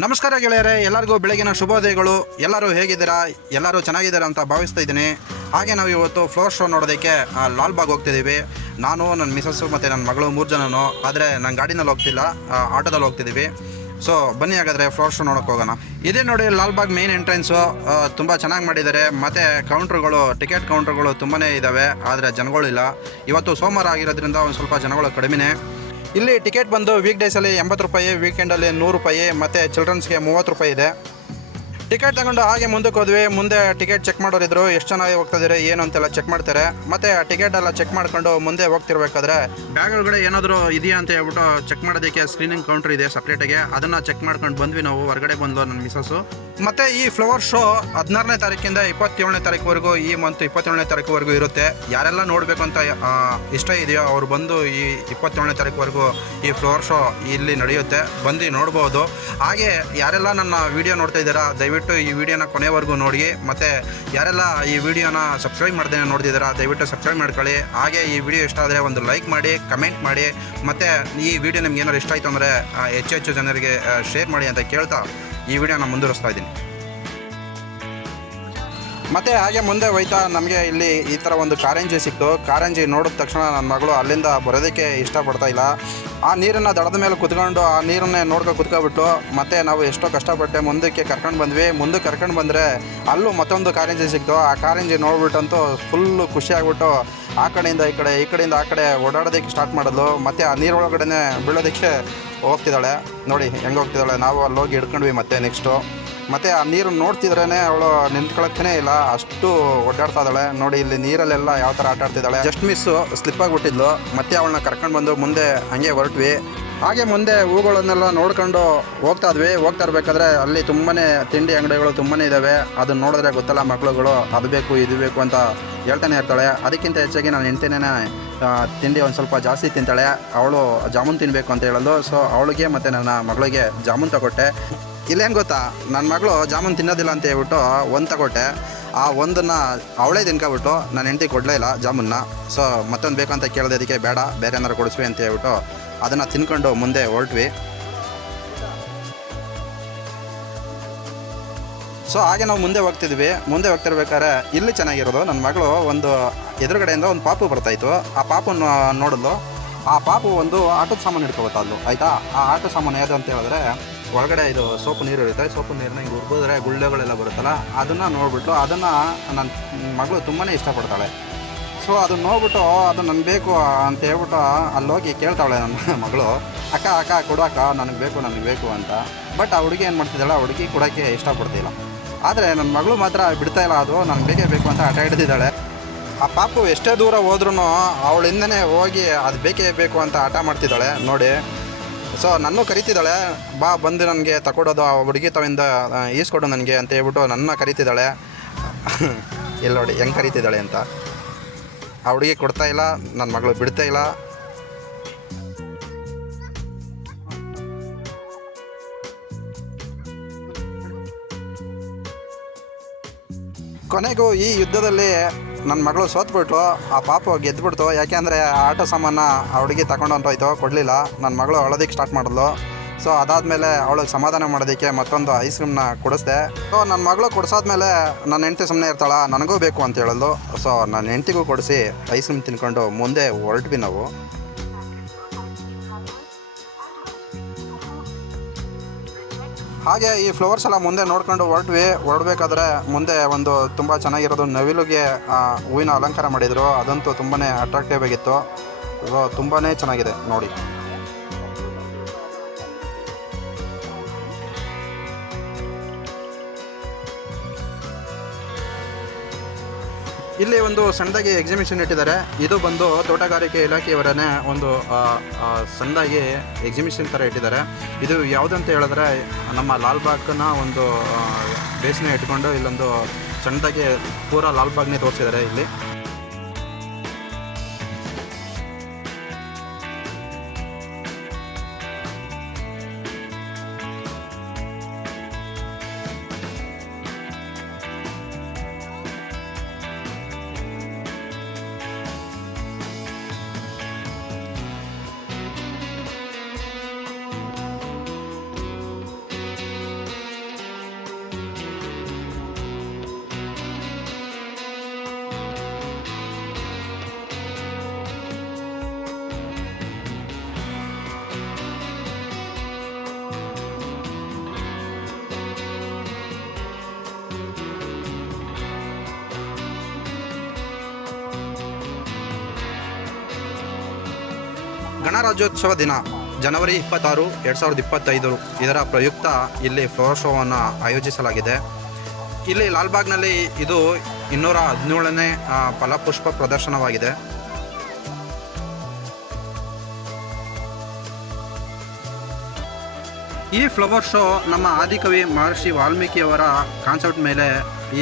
ನಮಸ್ಕಾರ ಗೆಳೆಯರೆ, ಎಲ್ಲರಿಗೂ ಬೆಳಗಿನ ಶುಭೋದಯಗಳು. ಎಲ್ಲರೂ ಹೇಗಿದ್ದೀರಾ? ಎಲ್ಲರೂ ಚೆನ್ನಾಗಿದ್ದೀರಾ ಅಂತ ಭಾವಿಸ್ತಾ ಇದ್ದೀನಿ. ಹಾಗೆ ನಾವು ಇವತ್ತು ಫ್ಲೋರ್ ಶೋ ನೋಡೋದಕ್ಕೆ ಲಾಲ್ಬಾಗ್ ಲಾಲ್ ಬಾಗ್ ಹೋಗ್ತಿದ್ದೀವಿ ನಾನು, ನನ್ನ ಮಿಸಸ್ಸು ಮತ್ತು ನನ್ನ ಮಗಳು ಮೂರು ಜನನು, ಆದರೆ ನಾನು ಗಾಡಿನಲ್ಲಿ ಹೋಗ್ತಿಲ್ಲ ಆಟೋದಲ್ಲಿ ಹೋಗ್ತಿದ್ದೀವಿ ಸೊ ಬನ್ನಿ ಹಾಗಾದರೆ ಫ್ಲೋರ್ ಶೋ ನೋಡೋಕೆ ಹೋಗೋಣ. ಇದೇ ನೋಡಿ ಲಾಲ್ಬಾಗ್ ಮೇನ್ ಎಂಟ್ರೆನ್ಸು ತುಂಬ ಚೆನ್ನಾಗಿ ಮಾಡಿದ್ದಾರೆ. ಮತ್ತು ಕೌಂಟ್ರುಗಳು ಟಿಕೆಟ್ ಕೌಂಟ್ರುಗಳು ತುಂಬಾ ಇದ್ದಾವೆ ಆದರೆ ಜನಗಳಿಲ್ಲ ಇವತ್ತು ಸೋಮವಾರ ಆಗಿರೋದ್ರಿಂದ ಒಂದು ಸ್ವಲ್ಪ ಜನಗಳು ಕಡಿಮೆನೇ. ಇಲ್ಲಿ ಟಿಕೆಟ್ ಬಂದು ವೀಕ್ ಡೇಸಲ್ಲಿ ಎಂಬತ್ತು ರೂಪಾಯಿ ವೀಕೆಂಡಲ್ಲಿ ನೂರು ರೂಪಾಯಿ, ಮತ್ತು ಚಿಲ್ಡ್ರನ್ಸ್ಗೆ ಮೂವತ್ತು ರೂಪಾಯಿ ಇದೆ. ಟಿಕೆಟ್ ತಗೊಂಡು ಹಾಗೆ ಮುಂದಕ್ಕೆ ಹೋದ್ವಿ. ಮುಂದೆ ಟಿಕೆಟ್ ಚೆಕ್ ಮಾಡೋರಿದ್ರು, ಎಷ್ಟು ಚೆನ್ನಾಗಿ ಹೋಗ್ತಿದ್ದಾರೆ ಏನು ಅಂತೆಲ್ಲ ಚೆಕ್ ಮಾಡ್ತಾರೆ. ಮತ್ತೆ ಟಿಕೆಟ್ ಎಲ್ಲ ಚೆಕ್ ಮಾಡ್ಕೊಂಡು ಮುಂದೆ ಹೋಗ್ತಿರ್ಬೇಕಾದ್ರೆ ಬ್ಯಾಗ್ ಒಳಗಡೆ ಏನಾದರೂ ಇದೆಯಾ ಅಂತ ಹೇಳ್ಬಿಟ್ಟು ಚೆಕ್ ಮಾಡೋದಕ್ಕೆ ಸ್ಕ್ರೀನಿಂಗ್ ಕೌಂಟರ್ ಇದೆ ಸಪ್ರೇಟಾಗಿ ಅದನ್ನು ಚೆಕ್ ಮಾಡ್ಕೊಂಡು ಬಂದ್ವಿ ನಾವು, ಹೊರಗಡೆ ಬಂದು ನನ್ನ ಮಿಸಸ್ಸು ಮತ್ತೆ ಈ ಫ್ಲವರ್ ಶೋ ಹದಿನಾರನೇ ತಾರೀಕಿಂದ ಇಪ್ಪತ್ತೇಳನೇ ತಾರೀಕುವರೆಗೂ ಈ ಮಂತ್ ಇಪ್ಪತ್ತೇಳನೇ ತಾರೀಕುವರೆಗೂ ಇರುತ್ತೆ. ಯಾರೆಲ್ಲ ನೋಡಬೇಕು ಅಂತ ಇಷ್ಟ ಇದೆಯೋ ಅವ್ರು ಬಂದು ಈ ಇಪ್ಪತ್ತೇಳನೇ ತಾರೀಕುವರೆಗೂ ಈ ಫ್ಲವರ್ ಶೋ ಇಲ್ಲಿ ನಡೆಯುತ್ತೆ. ಬಂದು ನೋಡ್ಬೋದು. ಹಾಗೆ ಯಾರೆಲ್ಲ ನನ್ನ ವಿಡಿಯೋ ನೋಡ್ತಾ ಇದ್ದೀರಾ, ದಯವಿಟ್ಟು ಈ ವಿಡಿಯೋನ ಕೊನೆವರೆಗೂ ನೋಡಿ. ಮತ್ತು ಯಾರೆಲ್ಲ ಈ ವಿಡಿಯೋನ ಸಬ್ಸ್ಕ್ರೈಬ್ ಮಾಡ್ದೇನೆ ನೋಡ್ತಿದ್ದೀರಾ, ದಯವಿಟ್ಟು ಸಬ್ಸ್ಕ್ರೈಬ್ ಮಾಡ್ಕೊಳ್ಳಿ. ಹಾಗೆ ಈ ವಿಡಿಯೋ ಇಷ್ಟ ಆದರೆ ಒಂದು ಲೈಕ್ ಮಾಡಿ ಕಮೆಂಟ್ ಮಾಡಿ. ಮತ್ತು ಈ ವಿಡಿಯೋ ನಿಮ್ಗೆ ಏನಾದ್ರು ಇಷ್ಟ ಆಯಿತು ಅಂದರೆ ಹೆಚ್ಚು ಹೆಚ್ಚು ಜನರಿಗೆ ಶೇರ್ ಮಾಡಿ ಅಂತ ಕೇಳ್ತಾ ಈ ವಿಡಿಯೋನ ಮುಂದುವರಿಸ್ತಾ ಇದ್ದೀನಿ. ಮತ್ತೆ ಹಾಗೆ ಮುಂದೆ ಹೋಯ್ತಾ ನಮಗೆ ಇಲ್ಲಿ ಈ ಥರ ಒಂದು ಕಾರಂಜಿ ಸಿಕ್ತು. ಕಾರಂಜಿ ನೋಡಿದ ತಕ್ಷಣ ನನ್ನ ಮಗಳು ಅಲ್ಲಿಂದ ಬರೋದಕ್ಕೆ ಇಷ್ಟಪಡ್ತಾ ಇಲ್ಲ. ಆ ನೀರನ್ನು ದಡದ ಮೇಲೆ ಕುತ್ಕೊಂಡು ಆ ನೀರನ್ನೇ ನೋಡ್ಕೊ ಕುತ್ಕೊಬಿಟ್ಟು ಮತ್ತೆ ನಾವು ಎಷ್ಟೋ ಕಷ್ಟಪಟ್ಟೆ ಮುಂದಕ್ಕೆ ಕರ್ಕೊಂಡು ಬಂದ್ವಿ. ಮುಂದಕ್ಕೆ ಕರ್ಕೊಂಡು ಬಂದರೆ ಅಲ್ಲೂ ಮತ್ತೊಂದು ಕಾರಂಜಿ ಸಿಕ್ತು. ಆ ಕಾರಂಜಿ ನೋಡ್ಬಿಟ್ಟಂತೂ ಫುಲ್ಲು ಖುಷಿಯಾಗ್ಬಿಟ್ಟು ಆ ಕಡೆಯಿಂದ ಈ ಕಡೆ, ಈ ಕಡೆಯಿಂದ ಆ ಕಡೆ ಓಡಾಡೋದಕ್ಕೆ ಸ್ಟಾರ್ಟ್ ಮಾಡೋದು ಮತ್ತು ಆ ನೀರೊಳಗಡೆ ಬೀಳೋದಕ್ಕೆ ಹೋಗ್ತಿದ್ದಾಳೆ. ನೋಡಿ, ಹೆಂಗೆ ಹೋಗ್ತಿದ್ದಾಳೆ. ನಾವು ಅಲ್ಲೋಗಿ ಹಿಡ್ಕೊಂಡ್ವಿ ಮತ್ತೆ ನೆಕ್ಸ್ಟು ಮತ್ತು ಆ ನೀರು ನೋಡ್ತಿದ್ರೇ ಅವಳು ನಿಂತ್ಕೊಳ್ಳೋಕ್ಕೇ ಇಲ್ಲ, ಅಷ್ಟು ಒಡ್ಡಾಡ್ತಾ ಇದ್ದಾಳೆ. ನೋಡಿ, ಇಲ್ಲಿ ನೀರಲ್ಲೆಲ್ಲ ಯಾವ ಥರ ಆಟ ಆಡ್ತಿದ್ದಾಳೆ ಜಸ್ಟ್ ಮಿಸ್ಸು ಸ್ಲಿಪ್ ಆಗಿಬಿಟ್ಟಿದ್ಲು. ಮತ್ತೆ ಅವಳನ್ನ ಕರ್ಕೊಂಡು ಬಂದು ಮುಂದೆ ಹಂಗೆ ಹೊರಟ್ವಿ. ಹಾಗೆ ಮುಂದೆ ಹೂಗಳನ್ನೆಲ್ಲ ನೋಡ್ಕೊಂಡು ಹೋಗ್ತಾ ಇದ್ವಿ. ಹೋಗ್ತಾ ಇರಬೇಕಾದ್ರೆ ಅಲ್ಲಿ ತುಂಬಾ ತಿಂಡಿ ಅಂಗಡಿಗಳು ತುಂಬಾ ಇದ್ದಾವೆ ಅದನ್ನ ನೋಡಿದ್ರೆ ಗೊತ್ತಲ್ಲ ಮಕ್ಳುಗಳು, ಅದು ಬೇಕು, ಇದು ಬೇಕು ಅಂತ ಹೇಳ್ತಾನೆ ಇರ್ತಾಳೆ. ಅದಕ್ಕಿಂತ ಹೆಚ್ಚಾಗಿ ನಾನು ಹೆಂಡ್ತಿನೇ ತಿಂಡಿ ಒಂದು ಸ್ವಲ್ಪ ಜಾಸ್ತಿ ತಿಂತಾಳೆ. ಅವಳು ಜಾಮೂನ್ ತಿನ್ನಬೇಕು ಅಂತ ಹೇಳೋದು. ಸೊ ಅವಳಿಗೆ ಮತ್ತು ನನ್ನ ಮಗಳಿಗೆ ಜಾಮೂನ್ ತಗೊಟ್ಟೆ. ಇಲ್ಲೇನು ಗೊತ್ತಾ? ನನ್ನ ಮಗಳು ಜಾಮೂನ್ ತಿನ್ನೋದಿಲ್ಲ ಅಂತ ಹೇಳ್ಬಿಟ್ಟು ಒಂದು ತಗೊಟ್ಟೆ. ಆ ಒಂದನ್ನು ಅವಳೇ ತಿನ್ಕೊಬಿಟ್ಟು ನನ್ನ ಹೆಂಡತಿ ಕೊಡಲೇ ಇಲ್ಲ ಜಾಮೂನ್ನ. ಸೊ ಮತ್ತೊಂದು ಬೇಕಂತ ಕೇಳಿದೆ ಅದಕ್ಕೆ ಬೇಡ, ಬೇರೆ ಏನಾರು ಕೊಡಿಸ್ವಿ ಅಂತ ಹೇಳ್ಬಿಟ್ಟು ಅದನ್ನು ತಿನ್ಕೊಂಡು ಮುಂದೆ ಹೊರಟ್ವಿ. ಸೊ ಹಾಗೆ ನಾವು ಮುಂದೆ ಹೋಗ್ತಿದ್ವಿ. ಮುಂದೆ ಹೋಗ್ತಿರ್ಬೇಕಾದ್ರೆ ಇಲ್ಲಿ ಚೆನ್ನಾಗಿರೋದು. ನನ್ನ ಮಗಳು ಒಂದು ಎದುರುಗಡೆಯಿಂದ ಒಂದು ಪಾಪು ಬರ್ತಾಯಿತ್ತು ಆ ಪಾಪನ್ನು ನೋಡಲು ಆ ಪಾಪು ಒಂದು ಆಟದ ಸಾಮಾನು ಅಲ್ಲು ಆಯಿತಾ? ಆ ಆಟದ ಸಾಮಾನು ಯಾವುದು ಅಂತ ಹೇಳಿದ್ರೆ ಒಳಗಡೆ ಇದು ಸೋಪು ನೀರು ಇರುತ್ತೆ, ಸೋಪು ನೀರನ್ನ ಹಿಂಗೆ ಉರ್ಬಿದ್ರೆ ಗುಳ್ಳೆಗಳೆಲ್ಲ ಬರುತ್ತಲ್ಲ, ಅದನ್ನು ನೋಡಿಬಿಟ್ಟು ಅದನ್ನು ನನ್ನ ಮಗಳು ತುಂಬಾ ಇಷ್ಟಪಡ್ತಾಳೆ. ಸೊ ಅದನ್ನ ನೋಡ್ಬಿಟ್ಟು ಅದು ನನಗೆ ಬೇಕು ಅಂತ ಹೇಳ್ಬಿಟ್ಟು ಅಲ್ಲೋಗಿ ಕೇಳ್ತಾಳೆ ನನ್ನ ಮಗಳು. ಅಕ್ಕ ಅಕ್ಕ ಕೊಡಕ್ಕ ನನಗೆ ಬೇಕು ನನಗೆ ಬೇಕು ಅಂತ. ಬಟ್ ಆ ಹುಡುಗಿ ಏನು ಮಾಡ್ತಿದ್ದಾಳೆ, ಆ ಹುಡುಗಿ ಕೊಡೋಕ್ಕೆ ಇಷ್ಟಪಡ್ತಿಲ್ಲ. ಆದರೆ ನನ್ನ ಮಗಳು ಮಾತ್ರ ಬಿಡ್ತಾ ಇಲ್ಲ, ಅದು ನನಗೆ ಬೇಕೇ ಬೇಕು ಅಂತ ಆಟ ಹಿಡಿದಿದ್ದಾಳೆ. ಆ ಪಾಪು ಎಷ್ಟೇ ದೂರ ಹೋದ್ರೂ ಅವಳಿಂದನೇ ಹೋಗಿ, ಅದು ಬೇಕೇ ಬೇಕು ಅಂತ ಆಟ ಮಾಡ್ತಿದ್ದಾಳೆ. ನೋಡಿ ಸೊ ನನ್ನೂ ಕರಿತಿದ್ದಾಳೆ. ಬಾ, ಬಂದು ನನಗೆ ತಗೊಡೋದು ಆ ಹುಡುಗಿ ತವಿಂದ ಈಸ್ಕೊಡು ನನಗೆ ಅಂತ ಹೇಳ್ಬಿಟ್ಟು ನನ್ನ ಕರಿತಿದ್ದಾಳೆ. ಇಲ್ಲ ನೋಡಿ, ಹೆಂಗೆ ಕರಿತಿದ್ದಾಳೆ ಅಂತ. ಆ ಹುಡುಗಿ ಕೊಡ್ತಾ ಇಲ್ಲ ನನ್ನ ಮಗಳು ಬಿಡ್ತಾ ಇಲ್ಲ. ಕೊನೆಗೂ ಈ ಯುದ್ಧದಲ್ಲಿ ನನ್ನ ಮಗಳು ಸೋತ್ಬಿಟ್ಟು ಆ ಪಾಪ ಗೆದ್ದುಬಿಡ್ತು ಯಾಕೆಂದರೆ ಆಟೋ ಸಾಮಾನ ಆ ಹುಡುಗಿ ತಗೊಂಡು ಹೊಂಟೋಯ್ತು ಕೊಡಲಿಲ್ಲ. ನನ್ನ ಮಗಳು ಅಳೋದಕ್ಕೆ ಸ್ಟಾರ್ಟ್ ಮಾಡಿದ್ಲು. ಸೊ ಅದಾದಮೇಲೆ ಅವಳಿಗೆ ಸಮಾಧಾನ ಮಾಡೋದಕ್ಕೆ ಮತ್ತೊಂದು ಐಸ್ ಕ್ರೀಮ್ನ ಕೊಡಿಸ್ದೆ. ಸೊ ನನ್ನ ಮಗಳು ಕೊಡಿಸಾದ್ಮೇಲೆ ನನ್ನ ಹೆಂಡತಿ ಸುಮ್ಮನೆ ಇರ್ತಾಳ, ನನಗೂ ಬೇಕು ಅಂತ ಹೇಳಲು ಸೊ ನನ್ನ ಹೆಂಡತಿಗೂ ಕೊಡಿಸಿ ಐಸ್ ಕ್ರೀಮ್ ತಿನ್ಕೊಂಡು ಮುಂದೆ ಹೊರಟ್ವಿ ನಾವು. ಹಾಗೆ ಈ ಫ್ಲವರ್ಸ್ ಎಲ್ಲ ಮುಂದೆ ನೋಡ್ಕೊಂಡು ಹೊರಟ್ವಿ. ಹೊರಡ್ಬೇಕಾದ್ರೆ ಮುಂದೆ ಒಂದು ತುಂಬ ಚೆನ್ನಾಗಿರೋದು ನವಿಲುಗೆ ಹೂವಿನ ಅಲಂಕಾರ ಮಾಡಿದರು. ಅದಂತೂ ತುಂಬಾ ಅಟ್ರಾಕ್ಟಿವ್ ಆಗಿತ್ತು. ತುಂಬಾ ಚೆನ್ನಾಗಿದೆ ನೋಡಿ. ಇಲ್ಲಿ ಒಂದು ಸಣ್ಣದಾಗಿ ಎಕ್ಸಿಬಿಷನ್ ಇಟ್ಟಿದ್ದಾರೆ. ಇದು ಬಂದು ತೋಟಗಾರಿಕೆ ಇಲಾಖೆಯವರೇ ಒಂದು ಸಣ್ಣದಾಗಿ ಎಕ್ಸಿಬಿಷನ್ ಥರ ಇಟ್ಟಿದ್ದಾರೆ. ಇದು ಯಾವುದಂತ ಹೇಳಿದ್ರೆ ನಮ್ಮ ಲಾಲ್ಬಾಗ್ನ ಒಂದು ಬೇಸ್ನ ಇಟ್ಕೊಂಡು ಇಲ್ಲೊಂದು ಸಣ್ಣದಾಗಿ ಪೂರ ಲಾಲ್ಬಾಗ್ನೇ ತೋರಿಸಿದ್ದಾರೆ ಇಲ್ಲಿ. ಗಣರಾಜ್ಯೋತ್ಸವ ದಿನ, ಜನವರಿ ಇಪ್ಪತ್ತಾರು, ಎರಡು ಸಾವಿರದ ಇಪ್ಪತ್ತೈದು. ಇದರ ಪ್ರಯುಕ್ತ ಇಲ್ಲಿ ಫ್ಲವರ್ ಶೋವನ್ನು ಆಯೋಜಿಸಲಾಗಿದೆ. ಇಲ್ಲಿ ಲಾಲ್ಬಾಗ್ನಲ್ಲಿ ಇದು ಇನ್ನೂರ ಹದಿನೇಳನೇ ಫಲಪುಷ್ಪ ಪ್ರದರ್ಶನವಾಗಿದೆ. ಈ ಫ್ಲವರ್ ಶೋ ನಮ್ಮ ಆದಿಕವಿ ಮಹರ್ಷಿ ವಾಲ್ಮೀಕಿಯವರ ಕಾನ್ಸೆಪ್ಟ್ ಮೇಲೆ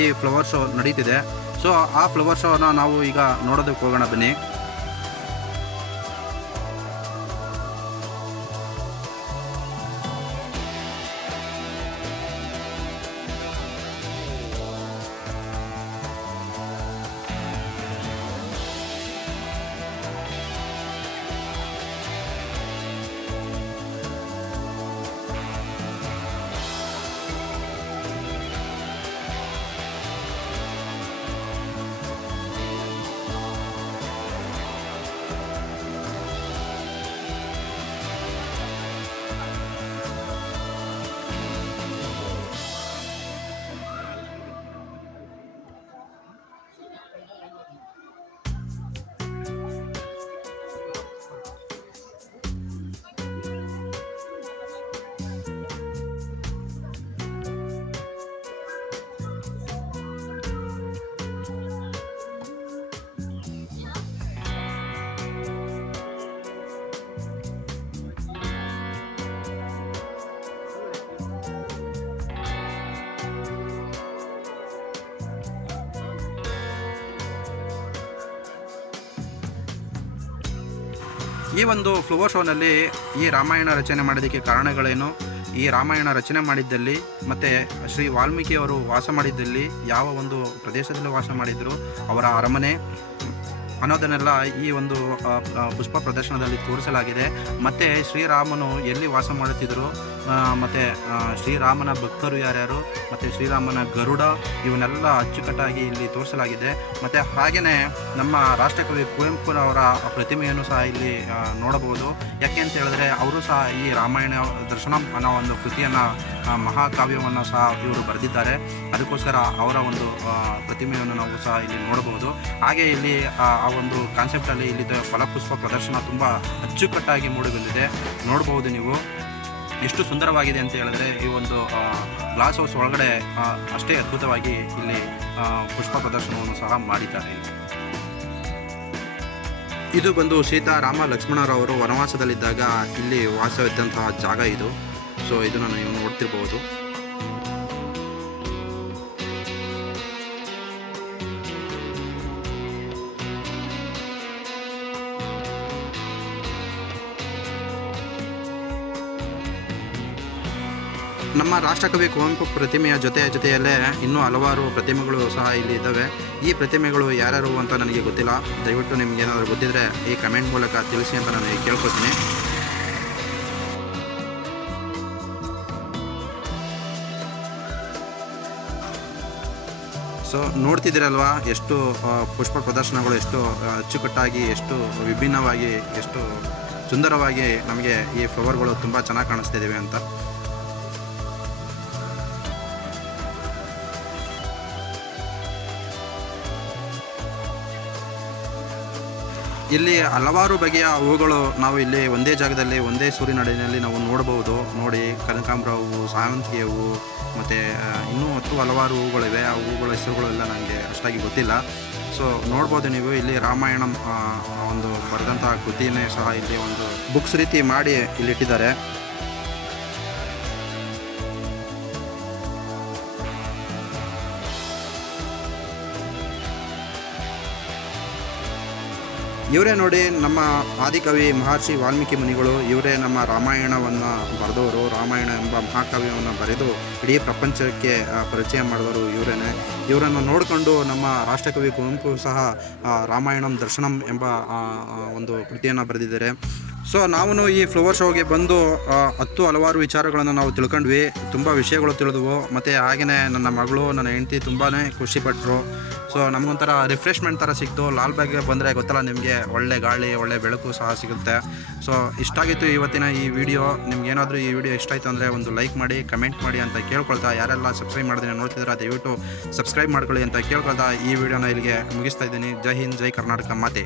ಈ ಫ್ಲವರ್ ಶೋ ನಡೀತಿದೆ. ಸೊ ಆ ಫ್ಲವರ್ ಶೋನ ನಾವು ಈಗ ನೋಡೋದಕ್ಕೆ ಹೋಗೋಣ ಬನ್ನಿ. ಈ ಒಂದು ಫ್ಲವರ್ ಶೋನಲ್ಲಿ ಈ ರಾಮಾಯಣ ರಚನೆ ಮಾಡೋದಕ್ಕೆ ಕಾರಣಗಳೇನು? ಈ ರಾಮಾಯಣ ರಚನೆ ಮಾಡಿದ್ದಲ್ಲಿ ಮತ್ತು ಶ್ರೀ ವಾಲ್ಮೀಕಿಯವರು ವಾಸ ಮಾಡಿದ್ದಲ್ಲಿ ಯಾವ ಒಂದು ಪ್ರದೇಶದಲ್ಲಿ ವಾಸ ಮಾಡಿದ್ರು? ಅವರ ಅರಮನೆ ಅನ್ನೋದನ್ನೆಲ್ಲ ಈ ಒಂದು ಪುಷ್ಪ ಪ್ರದರ್ಶನದಲ್ಲಿ ತೋರಿಸಲಾಗಿದೆ. ಮತ್ತು ಶ್ರೀರಾಮನು ಎಲ್ಲಿ ವಾಸ ಮಾಡುತ್ತಿದ್ದರು ಮತ್ತು ಶ್ರೀರಾಮನ ಭಕ್ತರು ಯಾರ್ಯಾರು, ಮತ್ತು ಶ್ರೀರಾಮನ ಗರುಡ, ಇವನ್ನೆಲ್ಲ ಅಚ್ಚುಕಟ್ಟಾಗಿ ಇಲ್ಲಿ ತೋರಿಸಲಾಗಿದೆ. ಮತ್ತು ಹಾಗೆಯೇ ನಮ್ಮ ರಾಷ್ಟ್ರಕವಿ ಕುವೆಂಪುರವರ ಪ್ರತಿಮೆಯನ್ನು ಸಹ ಇಲ್ಲಿ ನೋಡಬಹುದು. ಯಾಕೆ ಅಂತ ಹೇಳಿದ್ರೆ, ಅವರು ಸಹ ಈ ರಾಮಾಯಣ ದರ್ಶನ ಅನ್ನೋ ಒಂದು ಕೃತಿಯನ್ನು ಮಹಾಕಾವ್ಯವನ್ನು ಸಹ ಇವರು ಬರೆದಿದ್ದಾರೆ. ಅದಕ್ಕೋಸ್ಕರ ಅವರ ಒಂದು ಪ್ರತಿಮೆಯನ್ನು ನಾವು ಸಹ ಇಲ್ಲಿ ನೋಡಬಹುದು. ಹಾಗೆ ಇಲ್ಲಿ ಒಂದು ಕಾನ್ಸೆಪ್ಟಲ್ಲಿ ಇಲ್ಲಿದ್ದ ಫಲಪುಷ್ಪ ಪ್ರದರ್ಶನ ತುಂಬ ಅಚ್ಚುಕಟ್ಟಾಗಿ ಮೂಡಿಬಂದಿದೆ. ನೋಡಬಹುದು ನೀವು. ಎಷ್ಟು ಸುಂದರವಾಗಿದೆ ಅಂತ ಹೇಳಿದ್ರೆ ಈ ಒಂದು ಗ್ಲಾಸ್ ಹೌಸ್ ಒಳಗಡೆ ಅಷ್ಟೇ ಅದ್ಭುತವಾಗಿ ಇಲ್ಲಿ ಪುಷ್ಪ ಪ್ರದರ್ಶನವನ್ನು ಸಹ ಮಾಡಿದ್ದಾರೆ. ಇದು ಬಂದು ಸೀತಾ ರಾಮ ಲಕ್ಷ್ಮಣರವರು ವನವಾಸದಲ್ಲಿದ್ದಾಗ ಇಲ್ಲಿ ವಾಸವಿದ್ದಂತಹ ಜಾಗ ಇದು. ಸೊ ಇದನ್ನು ನೀವು ನೋಡ್ತಿರ್ಬೋದು ನಮ್ಮ ರಾಷ್ಟ್ರಕವಿ ಕುವೆಂಪು ಪ್ರತಿಮೆಯ ಜೊತೆ ಜೊತೆಯಲ್ಲೇ ಇನ್ನೂ ಹಲವಾರು ಪ್ರತಿಮೆಗಳು ಸಹ ಇಲ್ಲಿ ಇದ್ದಾವೆ. ಈ ಪ್ರತಿಮೆಗಳು ಯಾರ್ಯಾರು ಅಂತ ನನಗೆ ಗೊತ್ತಿಲ್ಲ. ದಯವಿಟ್ಟು ನಿಮ್ಗೆ ಏನಾದರೂ ಗೊತ್ತಿದ್ರೆ ಈ ಕಮೆಂಟ್ ಮೂಲಕ ತಿಳಿಸಿ ಅಂತ ನಾನು ಕೇಳ್ಕೊತೀನಿ ಸೊ ನೋಡ್ತಿದ್ದೀರಲ್ವಾ ಎಷ್ಟು ಪುಷ್ಪ ಪ್ರದರ್ಶನಗಳು ಎಷ್ಟು ಅಚ್ಚುಕಟ್ಟಾಗಿ, ಎಷ್ಟು ವಿಭಿನ್ನವಾಗಿ, ಎಷ್ಟು ಸುಂದರವಾಗಿ ನಮಗೆ ಈ ಫ್ಲವರ್ಗಳು ತುಂಬ ಚೆನ್ನಾಗಿ ಕಾಣಿಸ್ತಿದ್ದೀವಿ ಅಂತ. ಇಲ್ಲಿ ಹಲವಾರು ಬಗೆಯ ಹೂಗಳು ನಾವು ಇಲ್ಲಿ ಒಂದೇ ಜಾಗದಲ್ಲಿ, ಒಂದೇ ಸೂರಿನಡಿನಲ್ಲಿ ನಾವು ನೋಡಬಹುದು. ನೋಡಿ, ಕನಕಾಂಬರ ಹೂವು, ಸಾವಂತಿಗೆ ಹೂವು, ಮತ್ತು ಇನ್ನೂ ಹತ್ತು ಹಲವಾರು ಹೂಗಳಿವೆ ಆ ಹೂಗಳ ಹೆಸರುಗಳೆಲ್ಲ ನನಗೆ ಅಷ್ಟಾಗಿ ಗೊತ್ತಿಲ್ಲ. ಸೊ ನೋಡ್ಬೋದು ನೀವು ಇಲ್ಲಿ ರಾಮಾಯಣ ಒಂದು ಬರೆದಂತಹ ಕೃತಿಯನ್ನೇ ಸಹ ಇಲ್ಲಿ ಒಂದು ಬುಕ್ಸ್ ರೀತಿ ಮಾಡಿ ಇಲ್ಲಿ ಇವರೇ ನೋಡಿ ನಮ್ಮ ಆದಿಕವಿ ಮಹರ್ಷಿ ವಾಲ್ಮೀಕಿ ಮುನಿಗಳು, ಇವರೇ ನಮ್ಮ ರಾಮಾಯಣವನ್ನು ಬರೆದವರು, ರಾಮಾಯಣ ಎಂಬ ಮಹಾಕಾವ್ಯವನ್ನು ಬರೆದು ಇಡೀ ಪ್ರಪಂಚಕ್ಕೆ ಪರಿಚಯ ಮಾಡಿದವರು ಇವರೇನೆ. ಇವರನ್ನು ನೋಡಿಕೊಂಡು ನಮ್ಮ ರಾಷ್ಟ್ರಕವಿ ಕುವೆಂಪು ಸಹ ರಾಮಾಯಣಂ ದರ್ಶನಂ ಎಂಬ ಒಂದು ಕೃತಿಯನ್ನು ಬರೆದಿದ್ದಾರೆ. ಸೊ ನಾವು ಈ ಫ್ಲವರ್ ಶೋಗೆ ಬಂದು ಹತ್ತು ಹಲವಾರು ವಿಚಾರಗಳನ್ನು ನಾವು ತಿಳ್ಕೊಂಡ್ವಿ. ತುಂಬ ವಿಷಯಗಳು ತಿಳಿದ್ವು. ಮತ್ತು ಹಾಗೆಯೇ ನನ್ನ ಮಗಳು, ನನ್ನ ಹೆಂಡತಿ ತುಂಬಾ ಖುಷಿಪಟ್ಟರು ಸೊ ನಮಗೊಂಥರ ರಿಫ್ರೆಶ್ಮೆಂಟ್ ಥರ ಸಿಕ್ತು. ಲಾಲ್ಬಾಗ್ಗೆ ಬಂದರೆ ಗೊತ್ತಲ್ಲ ನಿಮಗೆ ಒಳ್ಳೆ ಗಾಳಿ, ಒಳ್ಳೆ ಬೆಳಕು ಸಹ ಸಿಗುತ್ತೆ. ಸೊ ಇಷ್ಟಾಗಿತ್ತು ಇವತ್ತಿನ ಈ ವಿಡಿಯೋ ನಿಮ್ಗೇನಾದರೂ ಈ ವಿಡಿಯೋ ಇಷ್ಟ ಆಯಿತು ಅಂದರೆ ಒಂದು ಲೈಕ್ ಮಾಡಿ ಕಮೆಂಟ್ ಮಾಡಿ ಅಂತ ಕೇಳ್ಕೊಳ್ತಾ. ಯಾರೆಲ್ಲ ಸಬ್ಸ್ಕ್ರೈಬ್ ಮಾಡಿದ್ರೆ, ನೋಡ್ತಿದ್ರೆ, ದಯವಿಟ್ಟು ಸಬ್ಸ್ಕ್ರೈಬ್ ಮಾಡ್ಕೊಳ್ಳಿ ಅಂತ ಕೇಳ್ಕೊಳ್ತಾ ಈ ವಿಡಿಯೋನ ಇಲ್ಲಿಗೆ ಮುಗಿಸ್ತಾ ಇದ್ದೀನಿ. ಜೈ ಹಿಂದ್, ಜೈ ಕರ್ನಾಟಕ, ಮಾತೆ.